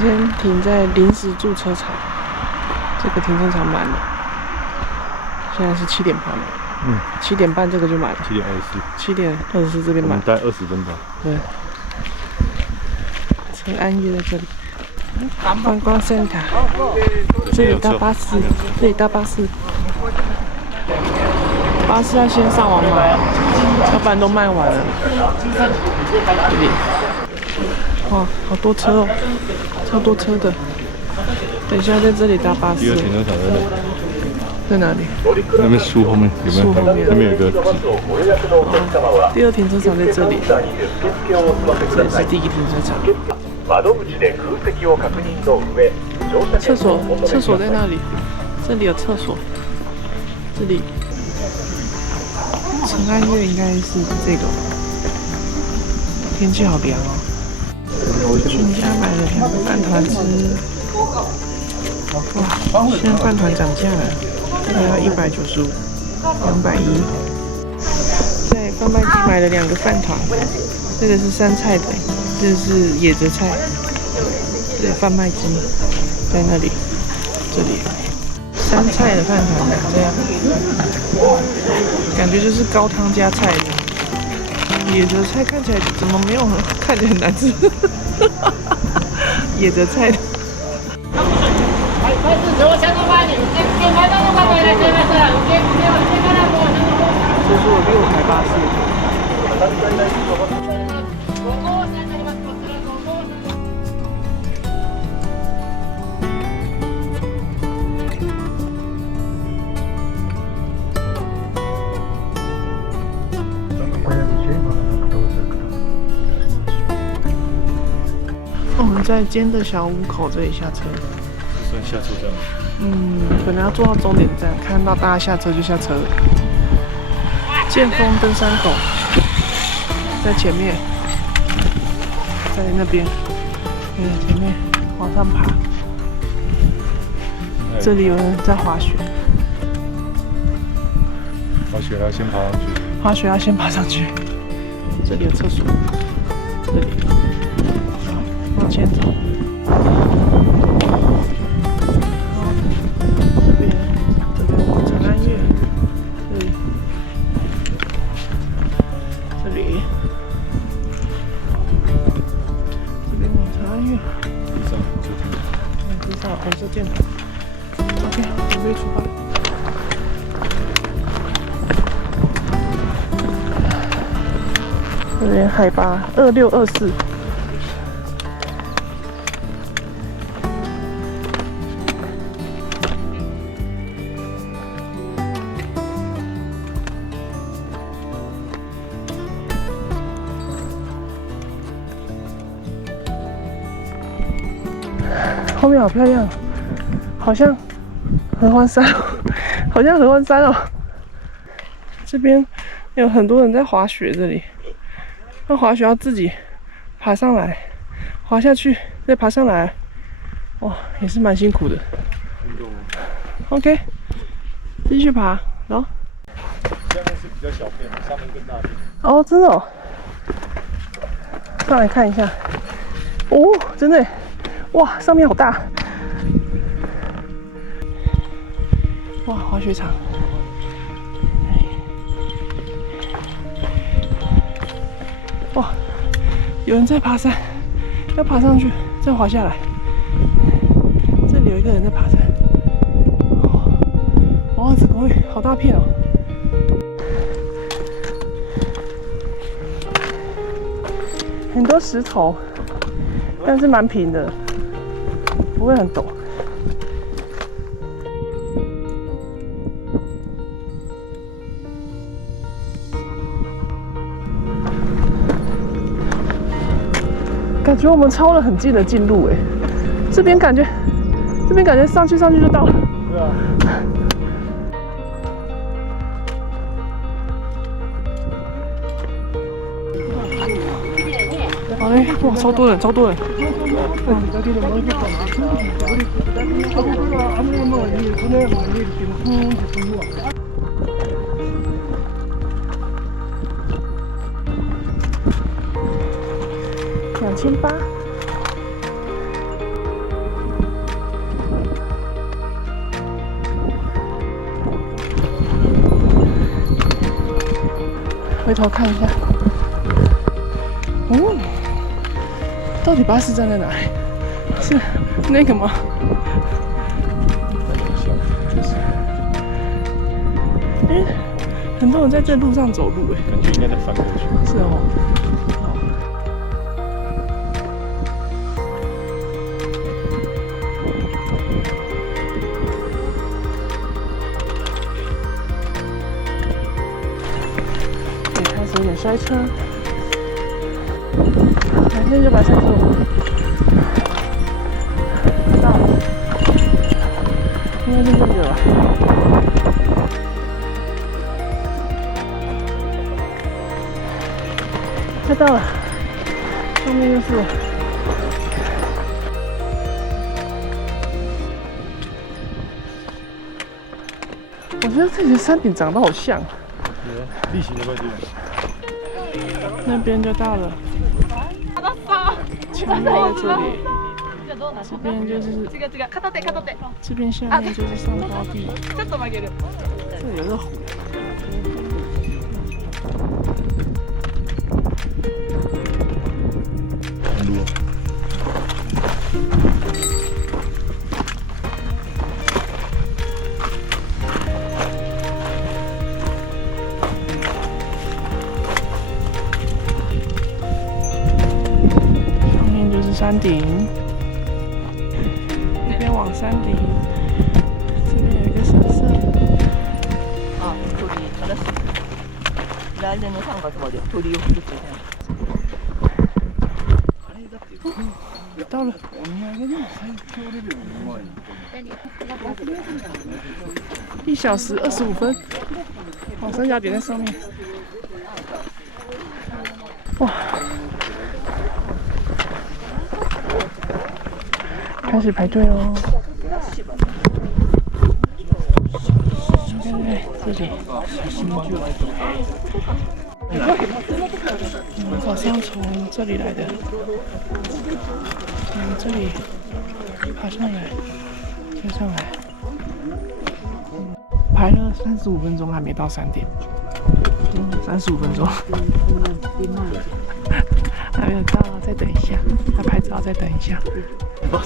天停在临时驻车场，这个停车场满了。现在是7点半了，7点半这个就满了。7点24这边满。待20分钟。对。陈安约在这里。观光 center， 这里搭巴士，这里搭巴士。巴士要先上网买，要不然都卖完了。这里，哇，好多车哦，超多车的。等一下在这里搭巴士。第二停车场在哪里？在哪里？那边树后面有没有？树后面。那边有个。第二停车场在这里，这是第一停车场。厕所在那里，这里有厕所，这里。陈安岳应该是这个，天气好凉哦。全家买了2个饭团吃，哇！现在饭团涨价了，这个要195，210。在贩卖机买了2个饭团，这个是山菜的，这个是野泽菜。对，贩卖机在那里，这里。山菜的饭团长这样，感觉就是高汤加菜的。野泽菜看起来怎么没有看起来很难吃？野泽菜的。这是我6台巴士。我们在尖的小五口这里下车。算下车站吗？本来要坐到终点站，看到大家下车就下车了。剑峰登山口在前面，在那边，前面往上爬。这里有人在滑雪。滑雪要先爬上去。滑雪要先爬上去。这里有厕所，这里。往前走。这边往陈安岳，这里，这边往陈安岳。地上红色箭头。OK， 准备出发。这边海拔2624。后面好漂亮，好像合欢山，好像合欢山哦。这边有很多人在滑雪，这里，那滑雪要自己爬上来，滑下去，再爬上来，哇，也是蛮辛苦的。OK， 继续爬，走。下面是比较小片，上面更大片。哦，真的哦。上来看一下。哦，真的。哇，上面好大！哇，滑雪场。哇，有人在爬山，要爬上去，再滑下来。这里有一个人在爬山。哇，这个好大片哦！很多石头，但是蛮平的。不会很陡。感觉我们超了很近的近路哎，这边感觉上去就到了。对啊。哎，哇，超多人。2800。回头看一下。哦，到底巴士站在哪里？是那个吗？哎，很多人在这路上走路，哎，感觉应该再翻过去。是哦。也开始有点塞车。2935，到了，应该是这个吧。快到了，上面就是了。我觉得这里的山顶长得好像。地形的关系。那边就到了。前面在这里，这边就是这边下面就是上高地。这有个湖。山顶，那边往山顶，这边有一个神社。あ、鳥居、正しい。来年の3月まで鳥居を作っていた。到了。1小时25分，往山脚点在上面。哇！开始排队喽！对，这里。我们早上从这里来的，从这里爬上来，再上来，排了35分钟还没到山顶，35分钟，还没有到，再等一下，要拍照再等一下。排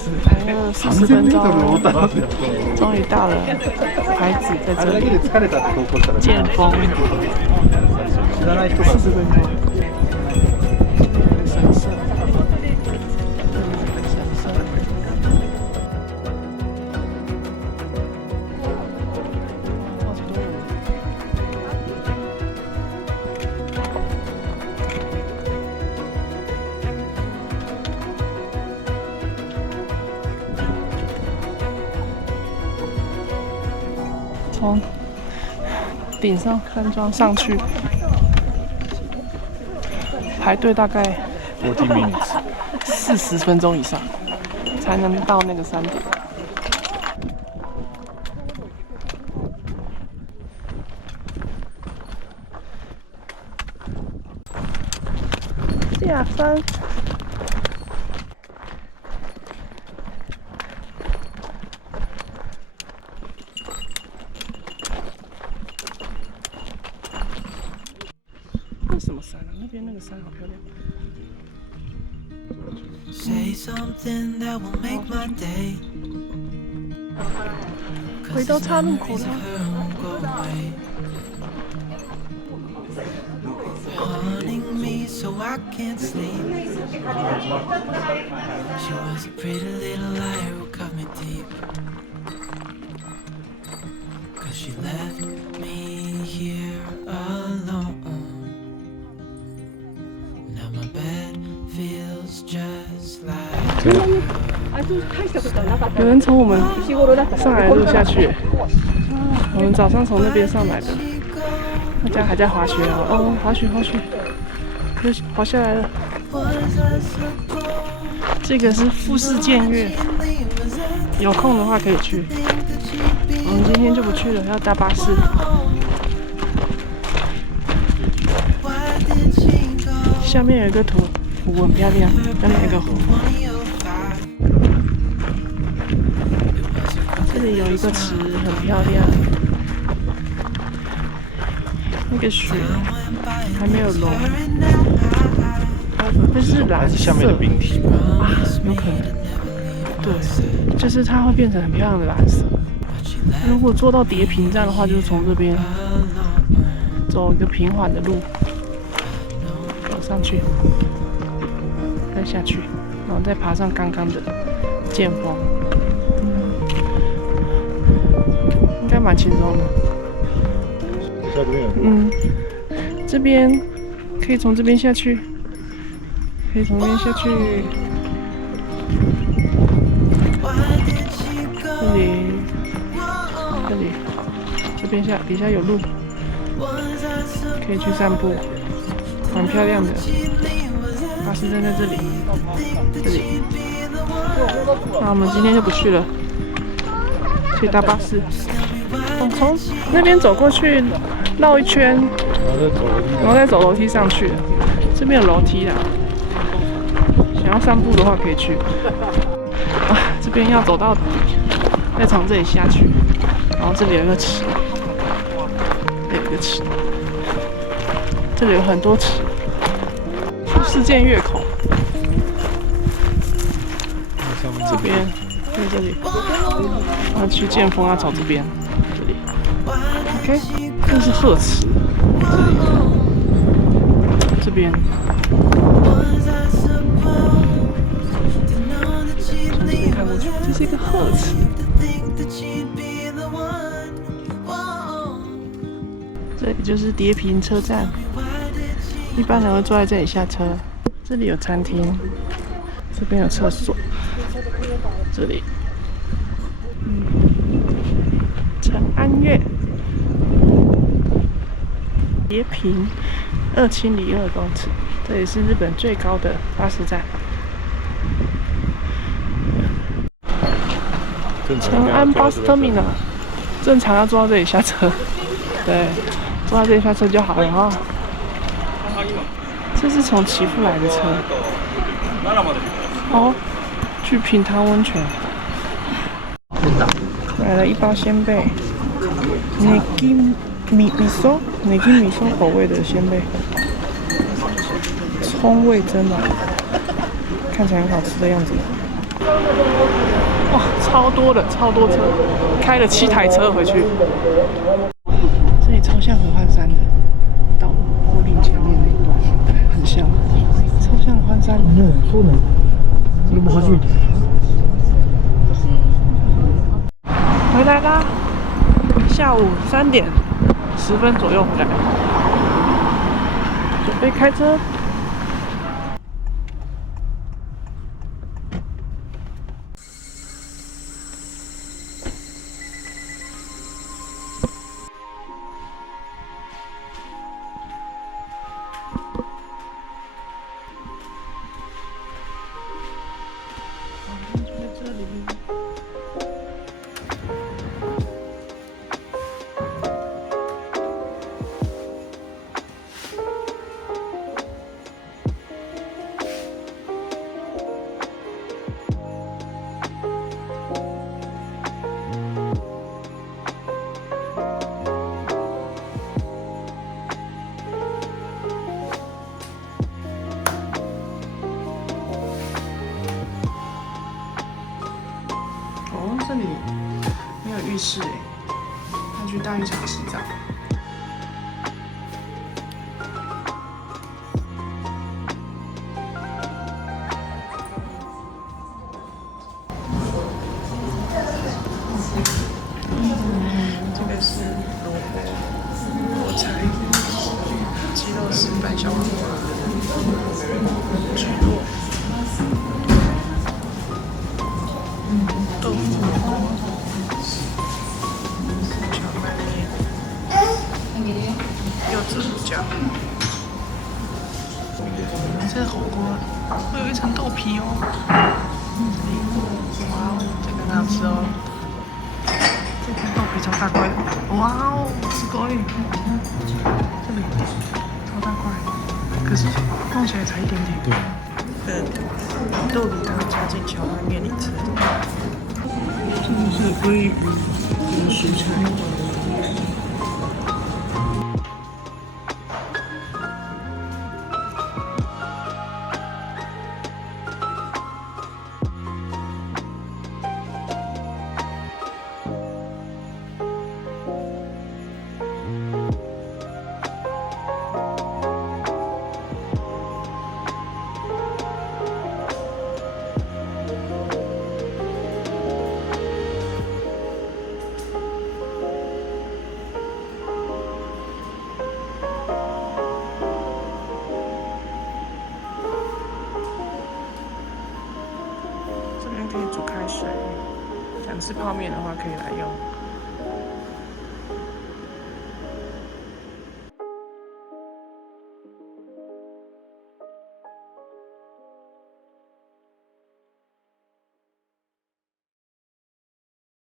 了40分钟，终于到了，牌子在这里，剑锋，40分钟。神社，神社。超级多人。从顶上山庄上去，排队大概40 minutes， 40分钟以上才能到那个山顶。下山。那什么山啊？那边那个山好漂亮。回到岔路口了。So I can't sleep. She was a pretty little liar who cut me deep. 'Cause she left me here alone. Now my bed feels just like. 有人从我们上来的路下去，我们早上从那边上来的，大家还在滑雪哦，哦，滑雪，滑下来了。这个是富士见月，有空的话可以去。我们今天就不去了，要搭巴士。下面有一个湖很漂亮，下面有一个湖。这里有一个池，很漂亮。那个雪还没有融，会是蓝色下面的冰体吧？啊，有可能。对，就是它会变成很漂亮的蓝色。如果坐到叠坪站的话，就是从这边走一个平缓的路，走上去，再下去，然后再爬上刚刚的剑峰，应该蛮轻松的。下这边有路。这边可以从这边下去，可以从这边下去。这里，这边底下有路，可以去散步，蛮漂亮的。巴士站在这里，那我们今天就不去了，去搭巴士。从那边走过去，绕一圈，然后再走楼梯上去。这边有楼梯啦，想要散步的话可以去。啊，这边要走到底，再从这里下去，然后这里有一个池，这里有一个池，这里有很多池。世界月口，这边在这里，要去剑峰要走这边，这里 ，OK， 这是鹤池，这边。从这边看过去，这是一个鹤池。这里就是叠坪车站，一般人会坐在这里下车。这里有餐厅，这边有厕所，这里，长安岳，叠坪2.02公尺，这里是日本最高的巴士站。长安 Bus Terminal， 正常要坐到这里下车，对，坐到这里下车就好了哈。这是从岐阜来的车，哦，去平汤温泉。买了1包鲜贝，negi miso 口味的鲜贝，葱味噌啊，看起来很好吃的样子。哇，超多车，开了7台车回去。这里超像合欢山的，到柏林前面那一段，很像，超像合欢山。そうなの。俺も初めて。回来啦，下午3点10分左右回来，准备开车。这里没有浴室要去大浴场洗澡。这个是萝菜、鸡肉丝拌小黄瓜、蒟蒻。豆腐火锅、荞麦面、柚子胡椒。这个火锅会有一层豆皮哦。哇哦，这个很好吃哦。这块豆皮超大块的。哇哦，すごい。这里超大块，可是弄起来才一点点。对。豆腐汤加进荞麦面里吃。这个是鲑鱼跟蔬菜。水，想吃泡面的话可以来用。